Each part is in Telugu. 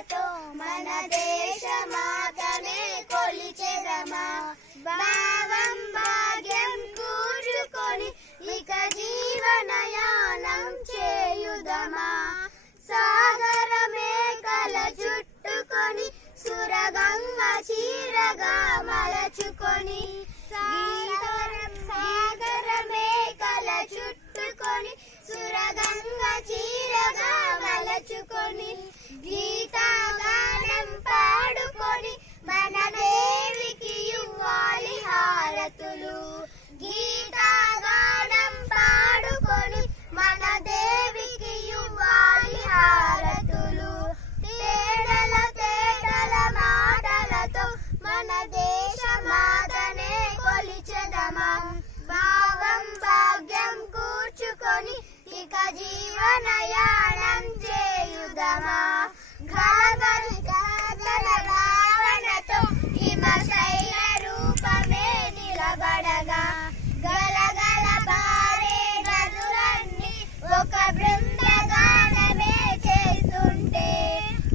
మాటలతో మన దేశమాతనే కొలిచెదమా భావం భాగ్యం కూర్చుకొని ఇక జీవనయానం చేయుదమా సాగర మేకల చుట్టుకొని సురగంగ చీరగా మలచుకొని సాగర మేకల చుట్టుకొని సురగంగ చీరగా మలచుకొని గీతాగానం పాడుకొని మన దేవికి ఇవ్వాలి హారతులు గీతాగానం పాడుకొని మన దేవికి ఇవ్వాలి హారతులు తేటల మాటలతో మన దేశమాతనే కొలిచెదమా భావం భాగ్యం కూర్చుకొని ఇక జీవనయానం చేయుదమా గల భావనతో హిమశైల రూపమే నిలబడగా గలగల పారే నదులన్నీ ఒక బృందగానమే చేస్తుంటే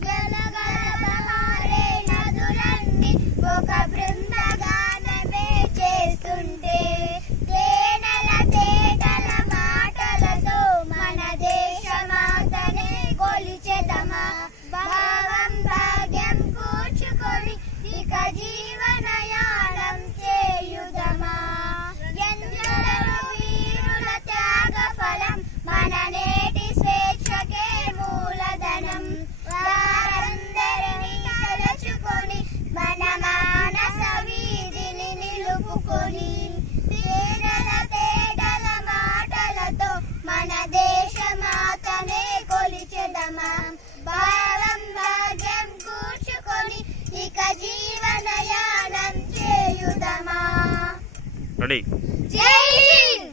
గలగల పారే నదులన్నీ ఒక బృందగానమే చేస్తుంటే తేటల మాటలతో మన దేశమాతనే కొలిచెదమా భావం భాగ్యం కూర్చుకొని ఇక జీవనయానం చేయుదమా ఎందరో వీరుల త్యాగ ఫలం మన నేటి స్వేచ్ఛకే మూలధనం వారందరినీ తలచుకొని మన మానస వీధిని నిలుపుకొని తేటల మాటలతో మన దేశమాతనే కొలిచెదమా భావం భాగ్యం కూర్చుకొని ఇక జీవనయానం చేయుదమా. రెడీ. జై హింద్.